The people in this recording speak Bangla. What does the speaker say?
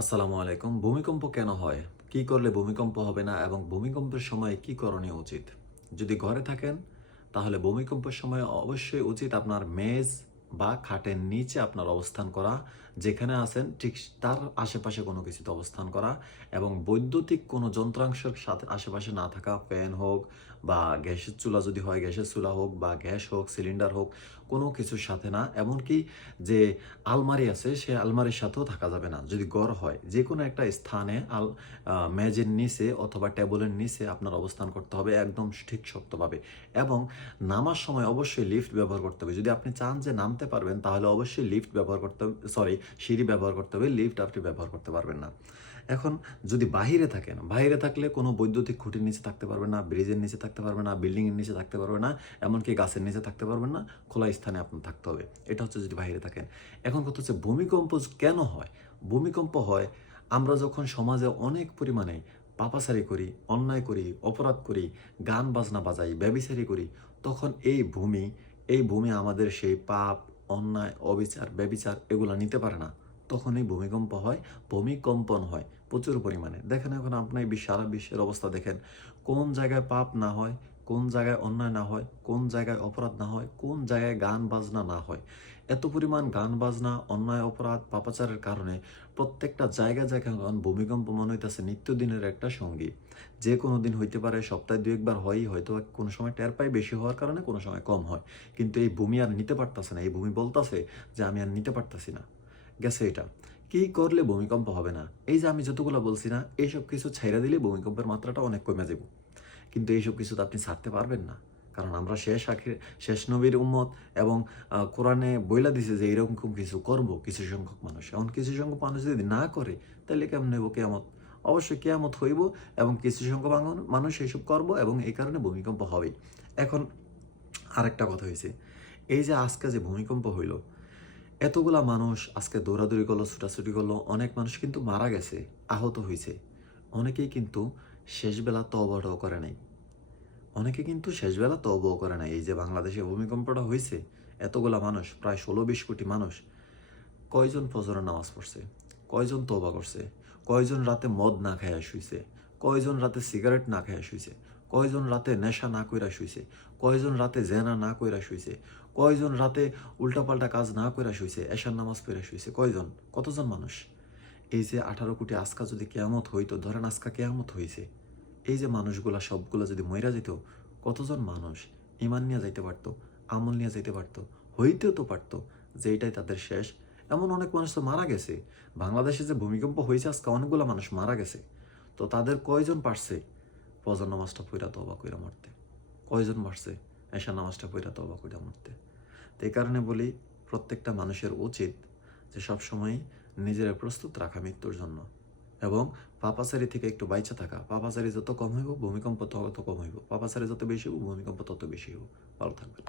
আসসালামু আলাইকুম। ভূমিকম্প কেন হয়? কি করলে ভূমিকম্প হবে না এবং ভূমিকম্পের সময় কি করণীয় উচিত? যদি ঘরে থাকেন, তাহলে ভূমিকম্পের সময় অবশ্যই উচিত আপনার মেজ বা খাটের নিচে আপনার অবস্থান করা, যেখানে আছেন ঠিক তার আশেপাশে কোনো কিছুতে অবস্থান করা এবং বৈদ্যুতিক কোনো যন্ত্রাংশের সাথে আশেপাশে না থাকা ফ্যান হোক বা গ্যাসের চুলা যদি হয়, গ্যাসের চুলা হোক বা গ্যাস হোক, সিলিন্ডার হোক কোনো কিছুর সাথে না, এমনকি যে আলমারি আছে সে আলমারির সাথেও থাকা যাবে না। যদি গড় হয় যে কোনো একটা স্থানে আল মেজের নিচে অথবা টেবলের নিচে আপনার অবস্থান করতে হবে একদম ঠিক শক্তভাবে। এবং নামার সময় অবশ্যই লিফট ব্যবহার করতে হবে। যদি আপনি চান যে নামতে পারবেন, তাহলে অবশ্যই লিফট ব্যবহার করতে হবে সরি, সিঁড়ি ব্যবহার করতে হবে। লিফট আপনি ব্যবহার করতে পারবেন না। এখন যদি বাহিরে থাকেন, বাহিরে থাকলে কোনো বৈদ্যুতিক খুঁটির নিচে থাকতে পারবে না, ব্রিজের নিচে থাকতে পারবে না, বিল্ডিংয়ের নিচে থাকতে পারবে না, এমনকি গাছের নিচে থাকতে পারবেন না, খোলা স্থানে আপনার থাকতে হবে। এটা হচ্ছে যদি বাইরে থাকেন। এখন কথা হচ্ছে ভূমিকম্প কেন হয়? ভূমিকম্প হয়, আমরা যখন সমাজে অনেক পরিমাণে পাপাসারি করি, অন্যায় করি, অপরাধ করি, গান বাজনা বাজাই ব্যবিচারি করি, তখন এই ভূমি এই ভূমি আমাদের সেই পাপ, অন্যায়, অবিচার, ব্যবিচার, এগুলো নিতে পারে না। তখনই ভূমিকম্প হয়, ভূমিকম্পন হয় প্রচুর পরিমাণে। দেখেন এখন আপনার সারা বিশ্বের অবস্থা দেখেন। কোন জায়গায় পাপ না হয়, কোন জায়গায় অন্যায় না হয়, কোন জায়গায় অপরাধ না হয়, কোন জায়গায় গান বাজনা না হয়। এত পরিমাণ গান বাজনা, অন্যায়, অপরাধ, পাপাচারের কারণে প্রত্যেকটা জায়গা জায়গায় এখন ভূমিকম্প মনে হইতেছে নিত্যদিনের একটা সঙ্গী। যে কোনো দিন হইতে পারে, সপ্তাহে দু একবার হয়ই হয়তো কোনো সময় টের পাই বেশি হওয়ার কারণে কোনো সময় কম হয়। কিন্তু এই ভূমি আর নিতে পারতাছে না, এই ভূমি বলতাছে যে আমি আর নিতে পারতাছি না। গেছে এটা। কি করলে ভূমিকম্প হবে না? এই যে আমি যতগুলো বলছি না, এইসব কিছু ছাইরা দিলে ভূমিকম্পের মাত্রাটা অনেক কমে যাব কিন্তু এইসব কিছু তো আপনি ছাড়তে পারবেন না। কারণ আমরা শেষ আখির, শেষ নবীর উম্মত এবং কোরআনে বইলা দিছে যে এরকম কিছু করব কিছু সংখ্যক মানুষ। এমন কিছু সংখ্যক মানুষ যদি না করে, তাহলে কেমন নেব কেয়ামত? অবশ্যই কেয়ামত হইব এবং কিছু সংখ্যক মানু- মানুষ এইসব করব এবং এই কারণে ভূমিকম্প হবেই। এখন আরেকটা কথা হয়েছে এই যে আজকে যে ভূমিকম্প হইল এতগুলা মানুষ আজকে দৌড়াদৌড়ি করল, ছুটাছুটি করল, অনেক মানুষ কিন্তু মারা গেছে, আহত হয়েছে। অনেকেই কিন্তু শেষবেলা তবটাও করে নাই। অনেকে কিন্তু শেষবেলা তবও করে নাই। এই যে বাংলাদেশে ভূমিকম্পটা হয়েছে, এতগুলা মানুষ, প্রায় ষোলো বিশ কোটি মানুষ, কয়জন ফজরের নামাজ পড়ছে? কয়জন তবা করছে? কয়জন রাতে মদ না খাইয়া শুইছে? কয়জন রাতে সিগারেট না খাইয়া শুইছে? কয়জন রাতে নেশা না কইরা শুইছে? কয়জন রাতে জেনা না কইরা শুইছে? কয়জন রাতে উল্টাপাল্টা কাজ না কইরা শুইছে? এশার নামাজ পড়ে শুইছে? কয়জন? কতজন মানুষ? এই যে আঠারো কোটি আজকা যদি কেয়ামত হইতো, ধরেন আজকা কেয়ামত হইছে, এই যে মানুষগুলা সবগুলো যদি মইরা যেত কতজন মানুষ ইমান নিয়ে যাইতে পারতো, আমল নিয়ে যাইতে পারতো, হইতেও তো পারতো যে এটাই তাদের শেষ? এমন অনেক মানুষ তো মারা গেছে। বাংলাদেশে যে ভূমিকম্প হয়েছে আজকে অনেকগুলো মানুষ মারা গেছে। তো তাদের কয়জন পারছে? ফজর নামাজটা পইরা তবা কইরা মরতে। কয়জন মারছে? এশা নামাজটা পইরা তবা কইরা মরতে। তো এই কারণে বলি, প্রত্যেকটা মানুষের উচিত যে সবসময় নিজেরা প্রস্তুত রাখা মৃত্যুর জন্য। এবং পাপাচারি থেকে একটু বাইচা থাকা। পাপাচারি যত কম হইব, ভূমিকম্প তত কম হইব। পাপাচারি যত বেশি হইব, ভূমিকম্প তত বেশি হইব। ভালো থাকবেন।